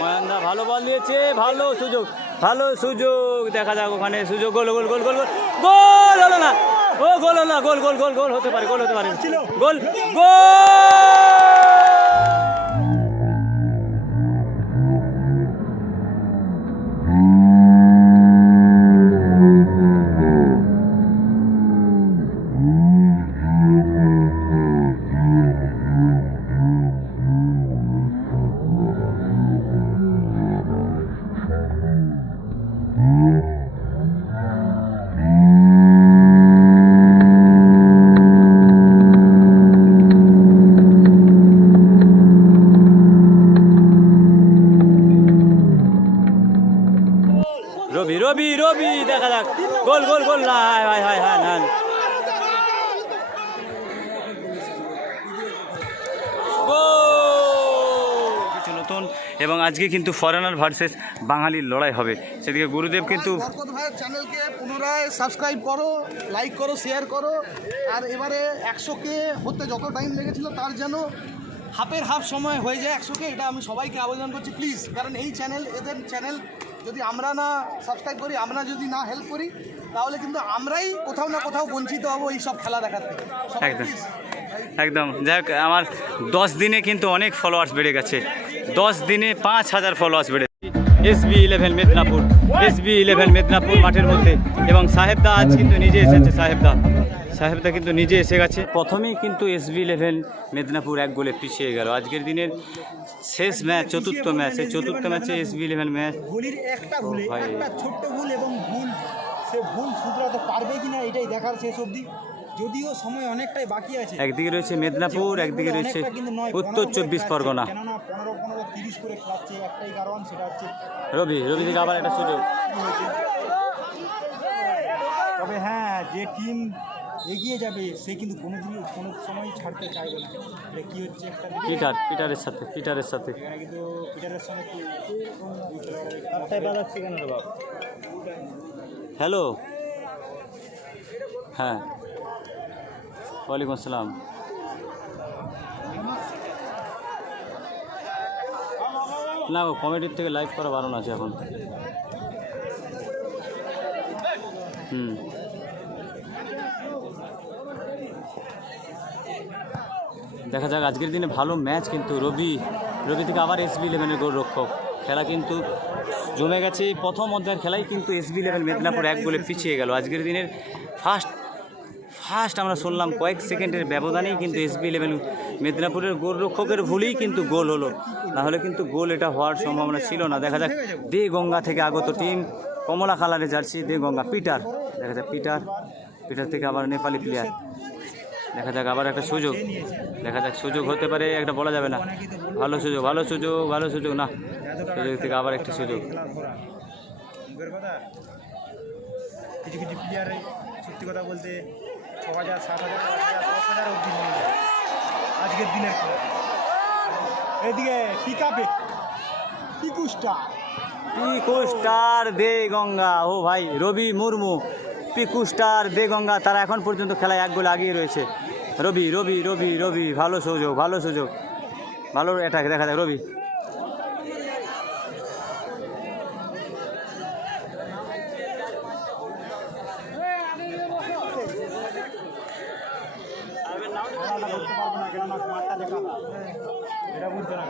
ময়ানদা ভালো বল দিয়েছে, ভালো সুযোগ দেখা যাক ওখানে সুযোগ। গোল গোল গোল গোল গোল গোল হলো না, ও গোল হলো না, গোল গোল গোল গোল হতে পারে, গোল গোল রবি দেখা যাক, গোল গোল গোল না, না নতুন। এবং আজকে কিন্তু ফরেনার ভার্সেস বাঙালির লড়াই হবে, সেদিকে গুরুদেব কিন্তু চ্যানেলকে পুনরায় সাবস্ক্রাইব করো, লাইক করো, শেয়ার করো। আর এবারে 100K হতে যত টাইম লেগেছিল তার যেন হাফের হাফ সময় হয়ে যায় 100K, এটা আমি সবাইকে আবেদন করছি প্লিজ। কারণ এই চ্যানেল, এদের চ্যানেল যদি আমরা না সাবস্ক্রাইব করি, আমরা যদি না হেল্প করি, তাহলে কিন্তু আমরাই কোথাও না কোথাও বঞ্চিত হবো এই সব খেলা দেখার থেকে। একদম যাই হোক, আমার 10 দিনে কিন্তু অনেক ফলোয়ার্স বেড়ে গেছে, 10 দিনে 5000 ফলোয়ার্স বেড়ে SB11 মেদিনীপুর মাঠের মধ্যে। এবং সাহেবদা আজ কিন্তু নিজে এসেছে, সাহেবদা কিন্তু নিজে এসে গেছে। প্রথমেই কিন্তু SB11 মেদিনীপুর 1 গোলে পিছিয়ে গেল। আজকের দিনের শেষ ম্যাচ, চতুর্থ ম্যাচে SB11 ম্যাচ গুলির একটা ভুলে, একটা ছোট্ট ভুল, এবং সে ভুল শুধরাতে পারবে কিনা এটাই দেখার শেষ অবধি, যদিও সময় অনেকটাই বাকি আছে। একদিকে রয়েছে মেদিনীপুর, একদিকে রয়েছে উত্তর 24 পরগনা। কেননা 15-15-30 করে খেলাচ্ছে, একটাই কারণ, সেটা হচ্ছে রবি থেকে আবার একটা সুযোগ। তবে হ্যাঁ, যে টিম এগিয়ে যাবে সে কিন্তু কোনো সময় ছাড়তে চাইবে না। এটা কি হচ্ছে, একটা পিটারের সাথে এখানে কিন্তু পিটারের সঙ্গে কেন রে বাবা। হ্যালো, হ্যাঁ ওয়ালাইকুম আসসালাম। না, কমেডির থেকে লাইভ করা বারণ আছে এখন। দেখা যাক, আজকের দিনে ভালো ম্যাচ কিন্তু। রবি থেকে আবার SB11 গোলরক্ষক, খেলা কিন্তু জমে গেছে। প্রথম অধ্যায়ের খেলায় কিন্তু SB11 মেদিনীপুর 1 গোলে পিছিয়ে গেল। আজকের দিনের ফার্স্ট আমরা শুনলাম কয়েক সেকেন্ডের ব্যবধানেই কিন্তু SB11 মেদিনীপুরের গোলরক্ষকের ভুলেই কিন্তু গোল হলো, নাহলে কিন্তু গোল এটা হওয়ার সম্ভাবনা ছিল না। দেখা যাক, দে গঙ্গা থেকে আগত টিম, কমলা কালারের জার্সি, দে গঙ্গা পিটার। দেখা যাক পিটার থেকে আবার নেপালি প্লেয়ার। দেখা যাক আবার একটা সুযোগ, সুযোগ হতে পারে, একটা বলা যাবে না। ভালো সুযোগ না, সুযোগ থেকে আবার একটা সুযোগ। কিছু প্লেয়ারে সত্যি কথা বলতে 6000, 7000, 10,000 অবধি নিয়ে যায় আজকের দিনের খেলা। এদিকে পিকু স্টার দে গঙ্গা, ও ভাই রবি মুর্মু, পিকু স্টার দে গঙ্গা, তারা এখন পর্যন্ত খেলায় 1 গোল আগিয়ে রয়েছে। রবি ভালো সুযোগ, ভালো অ্যাটাক। দেখা যাক রবি, এটা বুঝতে না,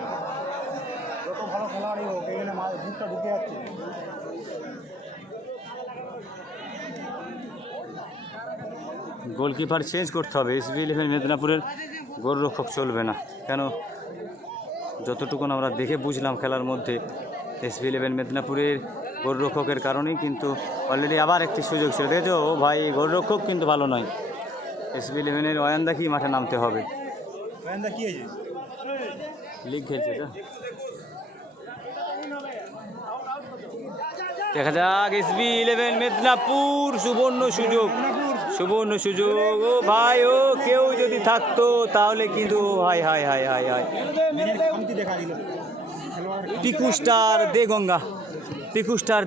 যত ভালো খেলোয়াড়ই হোক এখানে বুকটা ঢুকে যাচ্ছে। গোলকিপার চেঞ্জ করতে হবে। SB11 মেদিনীপুরের গোলরক্ষক চলবে না, কেন যতটুকু আমরা দেখে বুঝলাম খেলার মধ্যে, SB11 মেদিনীপুরের গোলরক্ষকের কারণেই কিন্তু অলরেডি আবার একটি সুযোগ ছিল। দেখেছো, ও ভাই গোলরক্ষক কিন্তু ভালো নয়। SB11 ওয়ানদাকেই মাঠে নামতে হবে। লিগ খেলছে তো। দেখা যাক, SB11 মেদিনীপুর সুবর্ণ সুযোগ। ও ভাই, ও কেউ যদি থাকতো তাহলে কিন্তু হাই পিকু স্টার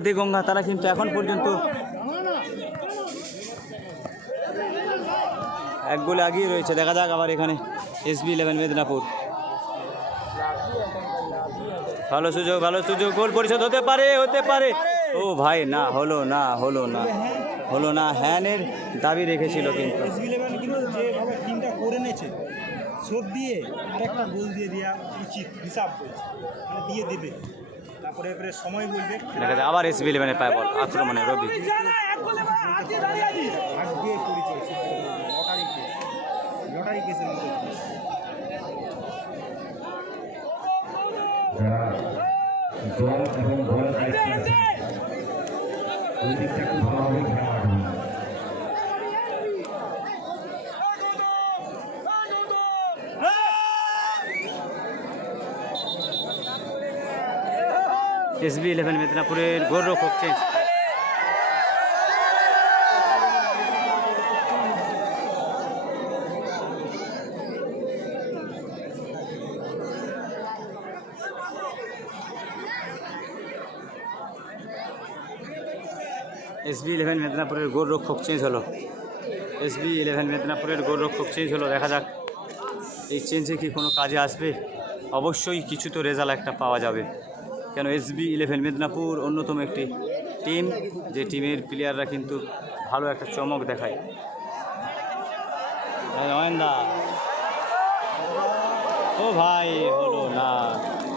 দে গঙ্গা, তারা কিন্তু এখন পর্যন্ত 1 গোলে আগিয়ে রয়েছে। দেখা যাক আবার এখানে SB11 মেদিনীপুর ভালো সুযোগ, গোল পরিশোধ হতে পারে। ও ভাই, না হলো না। হ্যানের দাবি রেখেছিল কিন্তু। এস11 কিন্তু যেভাবে টিমটা করে নিয়েছে, শোধ দিয়ে আরেকটা গোল দিয়ে দেওয়া উচিত হিসাব করছে, দিয়ে দেবে। তারপরে সময় বলবে। দেখা যায় আবার SB11 পায় বল, আক্রমণে রবি। ভাগ্যে পরিচয়, লটারি কেসের মতো। দল এবং দল ওই দিকটা খুব ভালোভাবে খেলা হবে। SB11 মেদিনীপুরের গোলরক্ষক চেঞ্জ। SB11 মেদিনীপুরের গোলরক্ষক চেঞ্জ হলো। SB11 মেদিনীপুরের গোলরক্ষক চেঞ্জ হলো। দেখা যাক এই চেঞ্জে কি কোনো কাজে আসবে। অবশ্যই কিছু তো রেজাল্ট একটা পাওয়া যাবে, কেন SB11 মেদিনীপুর অন্যতম একটি টিম, যে টিমের প্লেয়াররা কিন্তু ভালো একটা চমক দেখায়। নয়নদা, ও ভাই, হলো না।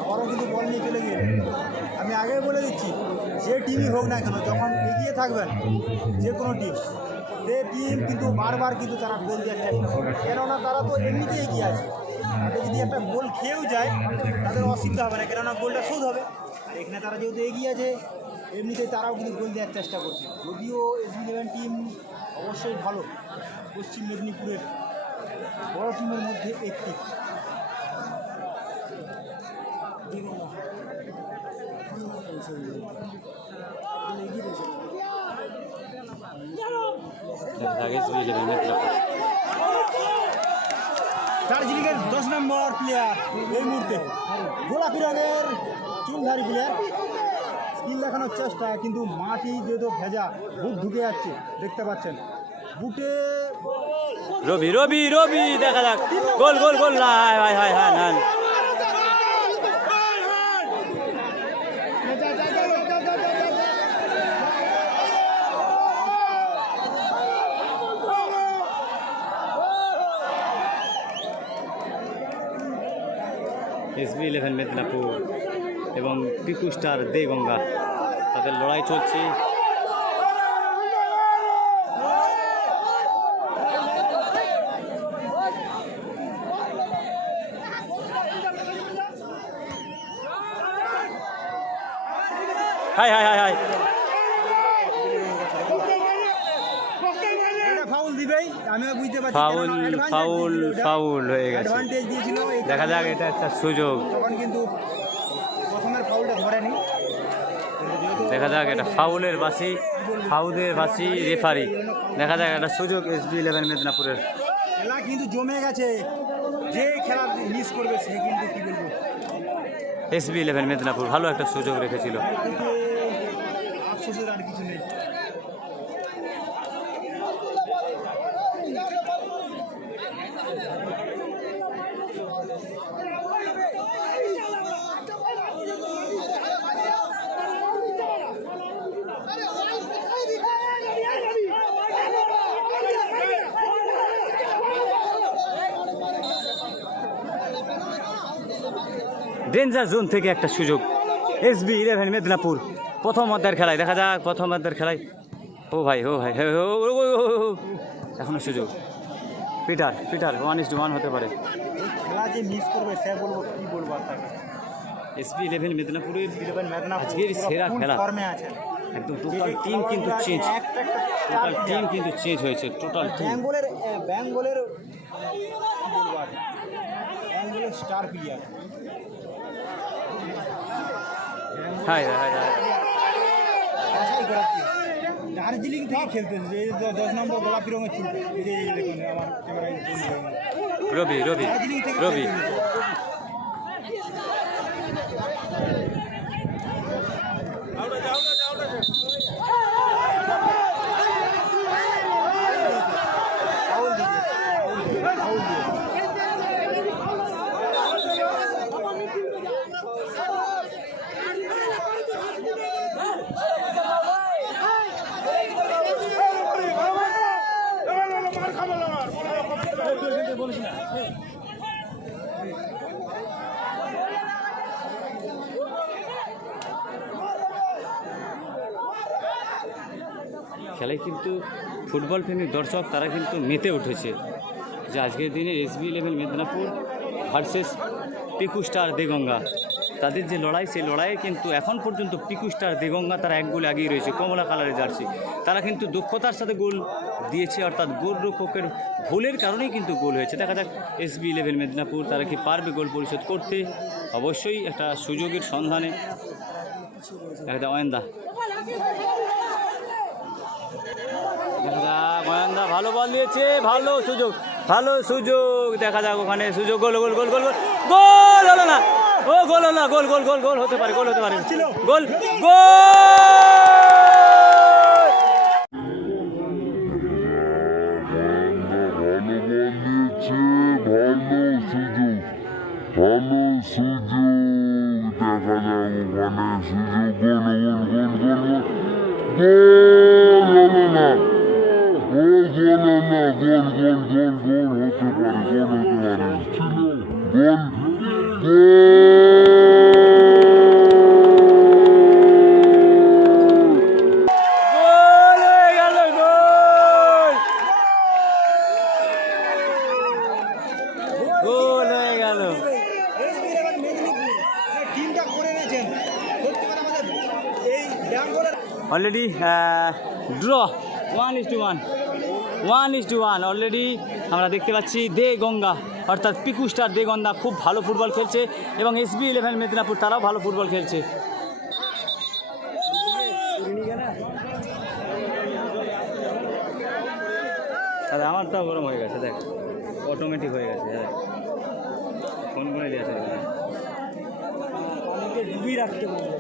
আবারও কিন্তু বল নিয়ে চলে গিয়ে, আমি আগেই বলে দিচ্ছি, যে টিমই হোক না কেন, যখন এগিয়ে থাকবেন যে কোনো টিম, সে টিম কিন্তু বারবার কিন্তু তারা গোল দেওয়ার চেষ্টা করবে, কেননা তারা তো এমনিতেই এগিয়ে আছে। তাদের যদি একটা গোল খেয়েও যায় তাদের অসুবিধা হবে না, কেননা গোলটা শোধ হবে। আর এখানে তারা যেহেতু এগিয়ে আছে, এমনিতেই তারাও কিন্তু গোল দেওয়ার চেষ্টা করছে। যদিও SB11 টিম অবশ্যই ভালো, পশ্চিম মেদিনীপুরের বড় টিমের মধ্যে একটি। দার্জিলিংয়ের 10 নম্বর প্লেয়ার এই মুহূর্তে, গোলাপি রঙের চুলধারী প্লেয়ার, স্কিল দেখানোর চেষ্টা, কিন্তু মাটি যেহেতু ভেজা, বুট ঢুকে যাচ্ছে, দেখতে পাচ্ছেন বুটে। রবি দেখা যাক, গোল না, হ্যাঁ না। SB11 মেদিনীপুর এবং পিকু স্টার দেগঙ্গা, তাদের লড়াই চলছে। হাই ফাউল দিবেই, আমিও বুঝতে পারছি, ফাউল হয়ে গেছে। অ্যাডভান্টেজ দিয়েছিল। দেখা যাক, এটা একটা সুযোগ। তখন কিন্তু প্রথমের ফাউলটা ধরেনি। দেখা যাক, এটা ফাউলের বাসি রেফারি। দেখা যাক, একটা সুযোগ SB11 মেদিনীপুরের। খেলা কিন্তু জমে গেছে, যে খেলা মিস করবে সে কিন্তু কি বলবো। SB11 মেদিনীপুর ভালো একটা সুযোগ রেখেছিল। কিন্তু আফসোসের আর কিছু নেই। ডেঞ্জার জোন থেকে একটা সুযোগ SB11 মেদিনীপুর প্রথম অধ্যায়ের খেলায়। দেখা যাক প্রথম অধ্যায়ের খেলায়। ও ভাই এখনো সুযোগ। পিটার 1-1 হতে পারে। খেলা যে মিস করবে সে বলবো, কি বলবো আর তাকে। SB11 মেদিনীপুরের মেদিনীপুর আজকের সেরা খেলা, ফর্মে আছে একদম টোটাল টিম কিন্তু চেঞ্জ হয়েছে। টোটাল টিম বেঙ্গলের স্টার প্লেয়ার। হাই দার্জিলিং থেকে খেলতেছে, যে 10 নম্বর গোলাপি রঙের চুল, দেখুন আমার ক্যামেরায়। রবি দার্জিলিং থেকে খেলায় কিন্তু ফুটবল প্রেমী দর্শক তারা কিন্তু মেতে উঠেছে যে আজকের দিনে SB11 Medinipur versus Piku star Deganga, তাদের যে লড়াই সেই লড়াইয়ে কিন্তু এখন পর্যন্ত পিকু স্টার দেগঙ্গা তারা এক গোলে এগিয়ে রয়েছে। কমলা কালারের জার্সি, তারা কিন্তু দক্ষতার সাথে গোল দিয়েছে, অর্থাৎ গোলরক্ষকের ভুলের কারণেই কিন্তু গোল হয়েছে। দেখা যাক SB11 মেদিনীপুর তারা কি পারবে গোল পরিশোধ করতে। অবশ্যই একটা সুযোগের সন্ধানে একটা অয়েন্দা, অয়েন্দা ভালো বল দিয়েছে, ভালো সুযোগ দেখা যাক ওখানে সুযোগ, গোল গোল গোল গোল গোল গোল হলো না, ও গোল হলো না, গোল গোল গোল গোল হতে পারে, গোল গোল ভালো সুযোগ দেখা যাক ওখানে সুযোগ, গোল হলো না, গোল হতে পারে, গোল হয়ে গেল। SB11 মেদিনীপুর টিমটা করে নিয়েছেন সত্যি করে আমাদের এই ব্যাঙ্গলের অলরেডি ড্র 1:1 অলরেডি আমরা দেখতে পাচ্ছি দেগঙ্গা অর্থাৎ পিকু স্টার দেগঙ্গা খুব ভালো ফুটবল খেলছে এবং SB11 মেদিনীপুর তারাও ভালো ফুটবল খেলছে। দাদা আমারটাও গরম হয়ে গেছে, দেখ অটোমেটিক হয়ে গেছে, দেখ ফোন করে দিয়েছে। ডুবিয়ে রাখতে বলবো।